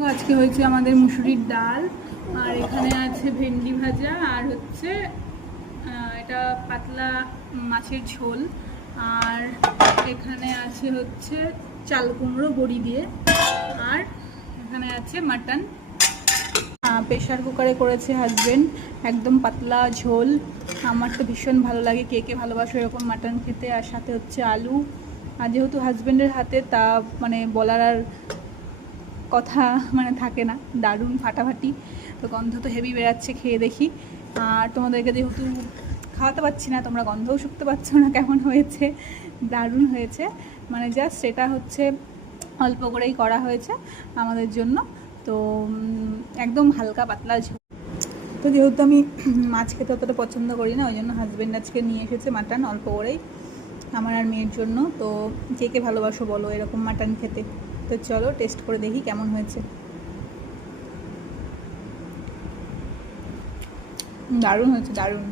তো আজকে হয়েছে আমাদের মুসুরির ডাল, আর এখানে আছে ভেন্ডি ভাজা, আর হচ্ছে এটা পাতলা মাছের ঝোল, আর এখানে আছে হচ্ছে চাল কুমড়ো বড়ি দিয়ে, আর এখানে আছে মাটন। প্রেশার কুকারে করেছে হাজবেন্ড, একদম পাতলা ঝোল। আমার তো ভীষণ ভালো লাগে, কে কে ভালোবাসো এরকম মাটন খেতে। আর সাথে হচ্ছে আলু, আর যেহেতু হাজবেন্ডের হাতে তা মানে বলার আর কথা মানে থাকে না, দারুণ ফাটাফাটি। তো গন্ধ তো হেভি বেরাচ্ছে, খেয়ে দেখি। আর তোমাদেরকে যেহেতু খাওয়াতে পারছি না, তোমরা গন্ধও শুকতে পারছো না কেমন হয়েছে। দারুণ হয়েছে, মানে জাস্ট এটা হচ্ছে অল্প করেই করা হয়েছে আমাদের জন্য। তো একদম হালকা পাতলা ঝোল। তো যেহেতু আমি মাছ খেতে অতটা পছন্দ করি না, ওই জন্য হাজব্যান্ড আজকে নিয়ে এসেছে মাটন অল্প করেই আমার আর মেয়ের জন্য। তো কে কে ভালোবাসো বলো এরকম মাটন খেতে। তো চলো টেস্ট করে দেখি কেমন হয়েছে। দারুণ হয়েছে, দারুণ।